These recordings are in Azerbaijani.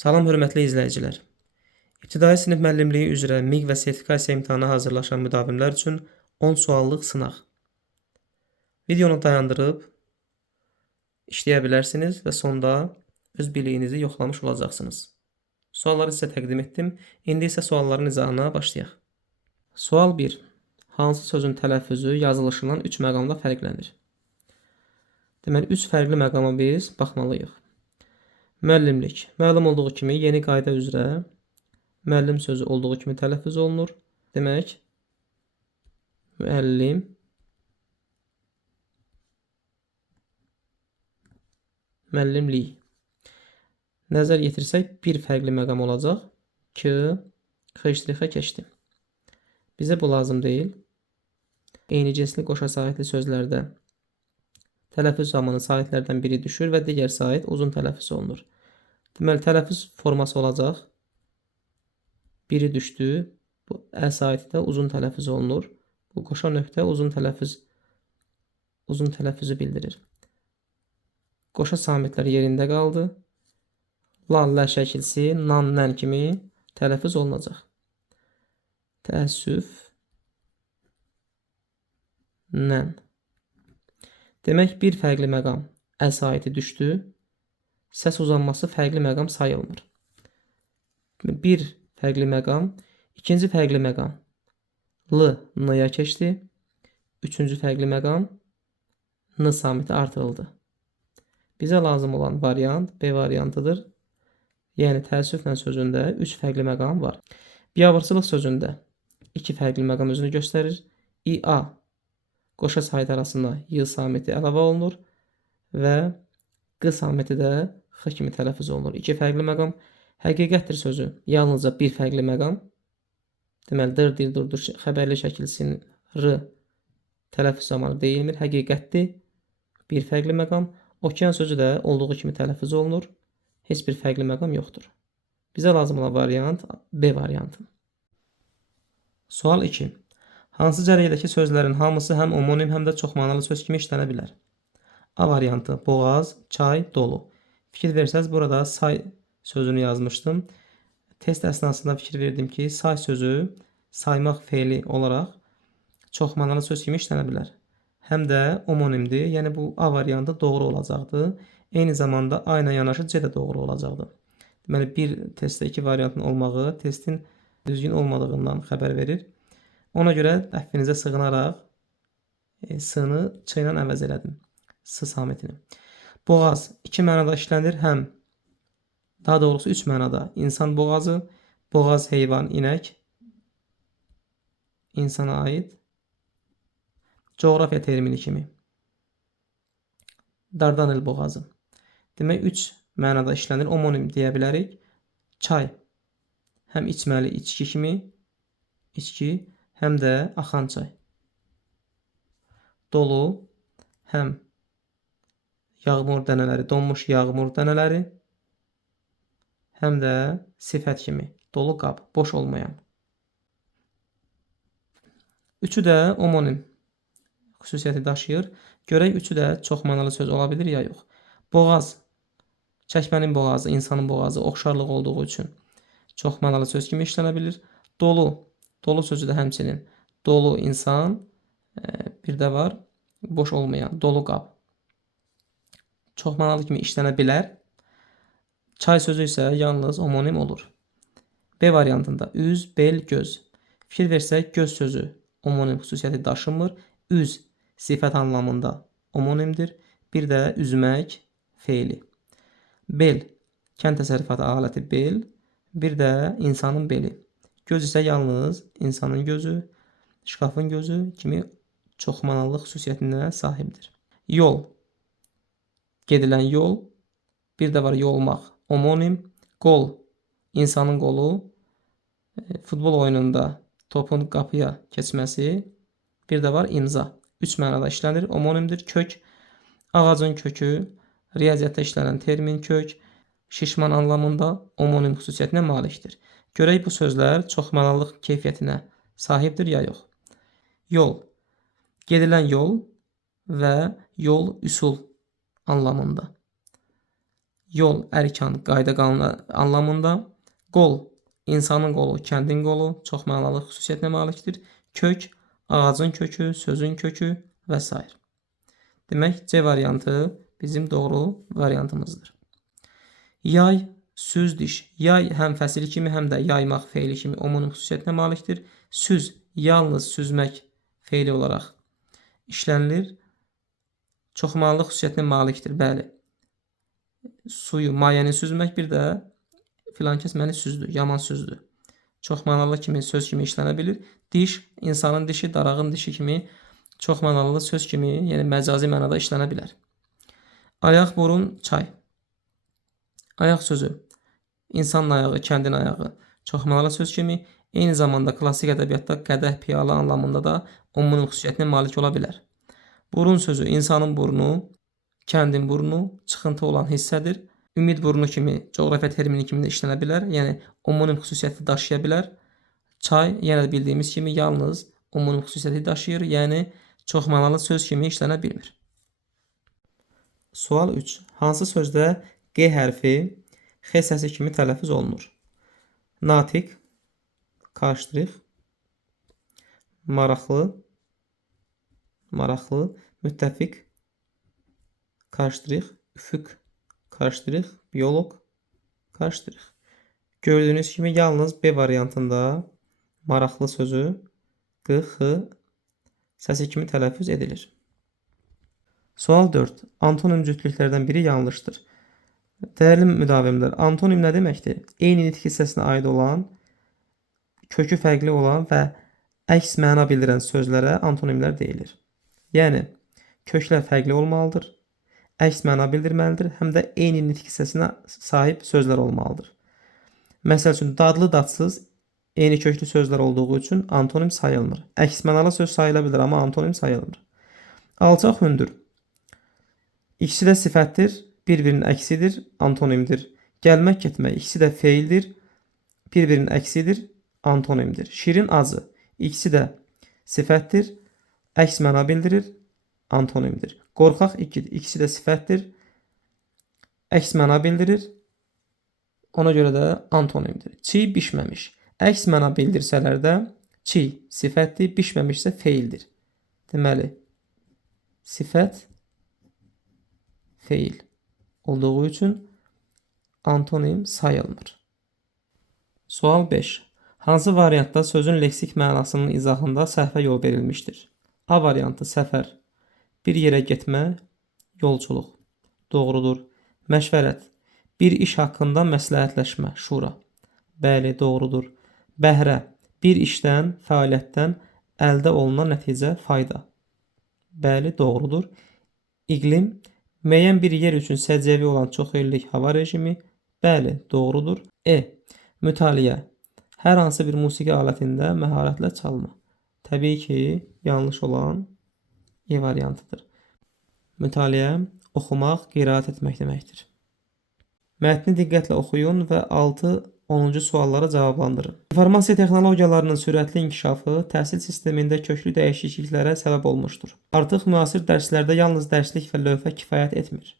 Salam hörmətli izləyicilər. İbtidai sinif müəllimliyi üzrə MİQ və sertifikasiya imtahana hazırlaşan müdavimlər üçün 10 suallıq sınaq. Videonu dayandırıb işləyə bilərsiniz və sonda öz biliyinizi yoxlamış olacaqsınız. Sualları sizə təqdim etdim. İndi isə sualların izahına başlayaq. Sual 1. Hansı sözün tələffüzü yazılışından 3 məqamda fərqlənir? Deməli, 3 fərqli məqama biz baxmalıyıq. Müəllimlik. Məlum olduğu kimi yeni qayda üzrə müəllim sözü olduğu kimi tələffüz olunur. Demək, müəllim müəllimlik. Nəzər yetirsək, bir fərqli məqam olacaq ki, xışlixə keçdi. Bizə bu lazım deyil. Eyni cinsli qoşa sahitli sözlərdə tələffüz zamanı sahitlərdən biri düşür və digər sahit uzun tələffüz olunur. Deməli, tələffüz forması olacaq. Biri düşdü. Bu ə sahiti də uzun tələffüz olunur. Bu qoşa nöqtə uzun tələffüzü bildirir. Qoşa samitlər yerində qaldı. Lan, lə şəkilsi, nan, nən kimi tələffüz olunacaq. Təəssüf, nən. Demək, bir fərqli məqam ə sahiti düşdü. Səs uzanması fərqli məqam sayılmır. Bir fərqli məqam, ikinci fərqli məqam l, n-ya keçdi. Üçüncü fərqli məqam n samiti artırıldı. Bizə lazım olan variant B variantıdır. Yəni, təəssüflə sözündə 3 fərqli məqam var. Biabırçılıq sözündə 2 fərqli məqam özünü göstərir. İA qoşa sahit arasında y samiti əlavə olunur və q samiti də x kimi tələffüz olunur. 2 fərqli məqam. Həqiqətdir sözü yalnızca bir fərqli məqam. Deməli, dır, dir, durdur, xəbərli şəkilsin r tələffüz zamanı deyilmir. Həqiqətdir bir fərqli məqam. Okean sözü də olduğu kimi tələffüz olunur. Heç bir fərqli məqam yoxdur. Bizə lazım olan variant B variantı. Sual 2. Hansı cərgədəki sözlərin hamısı həm omonim, həm də çoxmanalı söz kimi işlənə bilər? A variantı boğaz, çay, dolu. Fikir versəz, burada say sözünü yazmışdım. Test əsnasında fikir verdim ki, say sözü saymaq feili olaraq çoxmanalı söz kimi işlənə bilər. Həm də omonimdir, yəni bu A variantı doğru olacaqdır. Eyni zamanda A ilə yanaşı C də doğru olacaqdır. Deməli, bir testdə 2 variantın olmağı testin düzgün olmadığından xəbər verir. Ona görə əfvinizə sığınaraq s-nı ç ilə əvəz elədim. S samitini. Boğaz 2 mənada işlənir. Həm, daha doğrusu 3 mənada. İnsan boğazı, boğaz heyvan, inək, insana aid. Coğrafiya termini kimi. Dardanel boğazı. Demək, 3 mənada işlənir. Omonim deyə bilərik. Çay həm içməli içki kimi, içki, həm də axan çay. Dolu həm yağmur dənələri, donmuş yağmur dənələri, həm də sifət kimi, dolu qab, boş olmayan. Üçü də omonim xüsusiyyəti daşıyır. Görək, üçü də çoxmanalı söz ola bilir ya yox. Boğaz, çəkmənin boğazı, insanın boğazı oxşarlıq olduğu üçün çoxmanalı söz kimi işlənə bilir. Dolu, dolu sözü də həmçinin dolu insan, bir də var boş olmayan, dolu qab. Çoxmanalı kimi işlənə bilər. Çay sözü isə yalnız omonim olur. B variantında üz, bel, göz. Fikir versək, göz sözü omonim xüsusiyyəti daşımır. Üz sifət anlamında omonimdir. Bir də üzmək feili. Bel, kənd təsərrüfatı aləti bel. Bir də insanın beli. Göz isə yalnız insanın gözü, şkafın gözü kimi çoxmanalılıq xüsusiyyətinə sahibdir. Yol, gedilən yol. Bir də var yolmaq, omonim. Qol, insanın qolu. Futbol oyununda topun qapıya keçməsi. Bir də var imza. 3 mənada işlənir, omonimdir. Kök, ağacın kökü. Riyaziyyatda işlənən termin kök. Şişman anlamında omonim xüsusiyyətinə malikdir. Görək, bu sözlər çoxmanalılıq keyfiyyətinə sahibdir ya yox. Yol, gedilən yol və yol üsul anlamında. Yol, ərkan, qayda, qanun anlamında. Qol, insanın qolu, kəndin qolu çox mənalı xüsusiyyətinə malikdir. Kök, ağacın kökü, sözün kökü və s. Demək, C variantı bizim doğru variantımızdır. Yay, süz diş. Yay həm fəsil kimi, həm də yaymaq feili kimi omonim xüsusiyyətinə malikdir. Süz, yalnız süzmək feili olaraq işlənilir. Çoxmanlı xüsusiyyətinə malikdir, bəli. Suyu, mayəni süzmək, bir də filankəs məni süzdü, yaman süzdü. Çoxmanalı kimi, söz kimi işlənə bilir. Diş, insanın dişi, darağın dişi kimi çoxmanalı söz kimi, yəni məcazi mənada işlənə bilər. Ayaq, burun, çay. Ayaq sözü, insanın ayağı, kəndin ayağı çoxmanalı söz kimi, eyni zamanda klassik ədəbiyyatda qədəh, piyalə anlamında da omonim xüsusiyyətinə malik ola bilər. Burun sözü, insanın burnu, kəndin burnu, çıxıntı olan hissədir. Ümid burnu kimi, coğrafiya termini kimi də işlənə bilər. Yəni, omonim xüsusiyyəti daşıya bilər. Çay, yenə də bildiyimiz kimi, yalnız omonim xüsusiyyəti daşıyır. Yəni, çoxmanalı söz kimi işlənə bilmir. Sual 3. Hansı sözdə Q hərfi X səsi kimi tələffüz olunur? Natiq, karşıdırıq, maraqlı, müttəfiq, karşıdırıq, üfüq, karşıdırıq, biyoloq, karşıdırıq. Gördüyünüz kimi yalnız B variantında maraqlı sözü Q, X səsi kimi tələffüz edilir. Sual 4. Antonim cütlüklərdən biri yanlışdır. Dəyərli müdavimlər, antonim nə deməkdir? Eyni nitq hissəsinə aid olan, kökü fərqli olan və əks məna bildirən sözlərə antonimlər deyilir. Yəni, köklər fərqli olmalıdır, əks məna bildirməlidir, həm də eyni nitq hissəsinə sahib sözlər olmalıdır. Məsəl üçün, dadlı, dadsız eyni köklü sözlər olduğu üçün antonim sayılmır. Əks mənalı söz sayıla bilər, amma antonim sayılmır. Alçaq, hündür. İkisi də sifətdir, bir-birinin əksidir, antonimdir. Gəlmək, getmək, ikisi də feildir, bir-birinin əksidir, antonimdir. Şirin, acı. İkisi də sifətdir, əks məna bildirir, antonimdir. Qorxaq, igid. İkisi də sifətdir, əks məna bildirir, ona görə də antonimdir. Çiy, bişməmiş. Əks məna bildirsələr də çiy sifətdir, bişməmişsə feildir. Deməli, sifət feil olduğu üçün antonim sayılmır. Sual 5. Hansı variantda sözün leksik mənasının izahında səhvə yol verilmişdir? A variantı səfər, bir yerə getmə, yolçuluq. Doğrudur. Məşvərət, bir iş haqqında məsləhətləşmə, şura. Bəli, doğrudur. Bəhrə, bir işdən, fəaliyyətdən əldə olunan nəticə, fayda. Bəli, doğrudur. İqlim, müəyyən bir yer üçün səciyyəvi olan çox illik hava rejimi. Bəli, doğrudur. Mütaliə, hər hansı bir musiqi alətində məharətlə çalma. Təbii ki, yanlış olan E variantıdır. Mütaliə, oxumaq, qiraət etmək deməkdir. Mətni diqqətlə oxuyun və 6-10-cu sualları cavablandırın. İnformasiya texnologiyalarının sürətli inkişafı təhsil sistemində köklü dəyişikliklərə səbəb olmuşdur. Artıq müasir dərslərdə yalnız dərslik və lövhə kifayət etmir.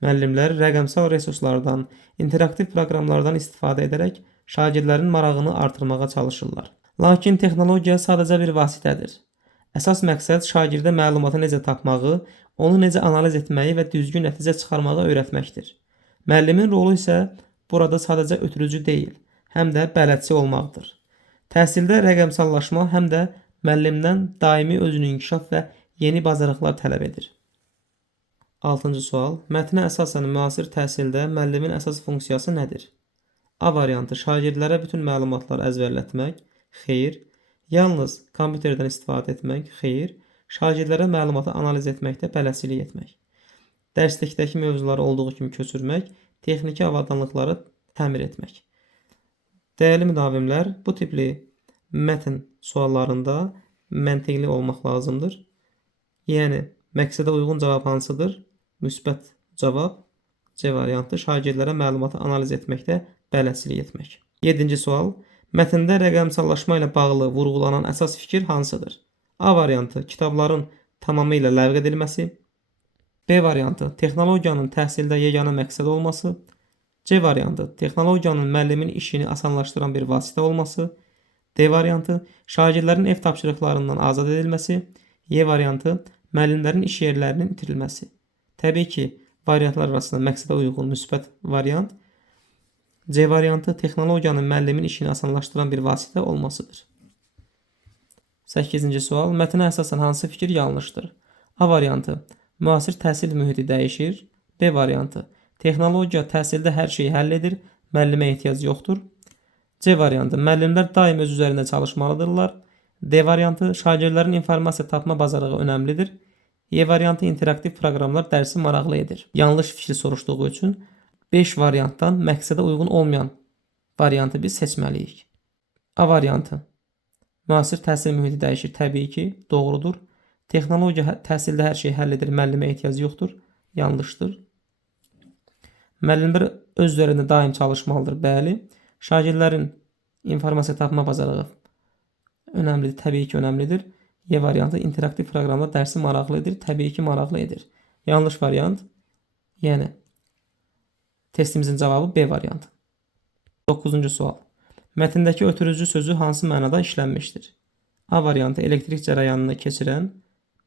Müəllimlər rəqəmsal resurslardan, interaktiv proqramlardan istifadə edərək şagirdlərin marağını artırmağa çalışırlar. Lakin texnologiya sadəcə bir vasitədir. Əsas məqsəd şagirdə məlumatı necə tapmağı, onu necə analiz etməyi və düzgün nəticə çıxarmağı öyrətməkdir. Müəllimin rolu isə burada sadəcə ötürücü deyil, həm də bələdçi olmaqdır. Təhsildə rəqəmsallaşma həm də müəllimdən daimi özünü inkişaf və yeni bacarıqlar tələb edir. 6-cı sual. Mətnə əsasən müasir təhsildə müəllimin əsas funksiyası nədir? A variantı, şagirdlərə bütün məlumatları əzbərlətmək, xeyr. Yalnız kompüterdən istifadə etmək, xeyr. Şagirdlərə məlumatı analiz etməkdə bələdçilik etmək. Dərslikdəki mövzuları olduğu kimi köçürmək, texniki avadanlıqları təmir etmək. Dəyərli müdavimlər, bu tipli mətn suallarında məntiqli olmaq lazımdır. Yəni, məqsədə uyğun cavab hansıdır? Müsbət cavab C variantı, şagirdlərə məlumatı analiz etməkdə bələdçilik etmək. 7-ci sual. Mətndə rəqəmsallaşma ilə bağlı vurğulanan əsas fikir hansıdır? A variantı, kitabların tamamilə ləğv edilməsi. B variantı texnologiyanın təhsildə yeganə məqsəd olması. C variantı texnologiyanın müəllimin işini asanlaşdıran bir vasitə olması. D variantı şagirdlərin ev tapşırıqlarından azad edilməsi. E variantı müəllimlərin iş yerlərinin itirilməsi. Təbii ki, variantlar arasında məqsədə uyğun müsbət variant C variantı texnologiyanın müəllimin işini asanlaşdıran bir vasitə olmasıdır. 8-ci sual. Mətnə əsasən hansı fikir yanlışdır? A variantı müasir təhsil mühiti dəyişir. B variantı texnologiya təhsildə hər şeyi həll edir, müəllimə ehtiyac yoxdur. C variantı müəllimlər daim öz üzərində çalışmalıdırlar. D variantı şagirdlərin informasiya tapma bacarığı önəmlidir. E variantı interaktiv proqramlar dərsi maraqlı edir. Yanlış fikri soruşduğu üçün 5 variantdan məqsədə uyğun olmayan variantı biz seçməliyik. A variantı müasir təhsil mühiti dəyişir. Təbii ki, doğrudur. Texnologiya təhsildə hər şeyi həll edir, müəllimə ehtiyac yoxdur. Yanlışdır. Müəllimlər öz üzərində daim çalışmalıdır. Bəli. Şagirdlərin informasiya tapma bacarığı önəmlidir. Təbii ki, önəmlidir. E variantı interaktiv proqramlar dərsi maraqlı edir. Təbii ki, maraqlı edir. Yanlış variant. Yəni testimizin cavabı B variantı. 9-cu sual. Mətndəki ötürücü sözü hansı mənada işlənmişdir? A variantı elektrik cərəyanını keçirən.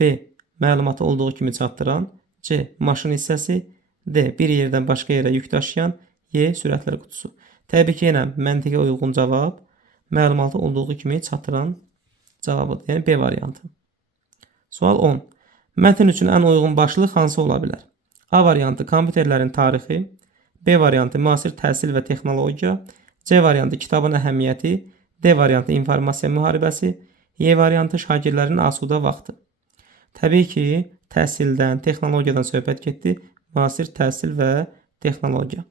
B. Məlumatı olduğu kimi çatdıran. C. Maşın hissəsi. D. Bir yerdən başqa yerə yük daşıyan. E. Sürətlər qutusu. Təbii ki, yenə məntiqə uyğun cavab məlumatı olduğu kimi çatdıran cavabıdır. Yəni B variantı. Sual 10. Mətn üçün ən uyğun başlıq hansı ola bilər? A variantı kompüterlərin tarixi. B variantı müasir təhsil və texnologiya. C variantı kitabın əhəmiyyəti. D variantı informasiya müharibəsi. E variantı şagirdlərin asudə vaxtı. Təbii ki, təhsildən, texnologiyadan söhbət getdi. Müasir təhsil və texnologiya.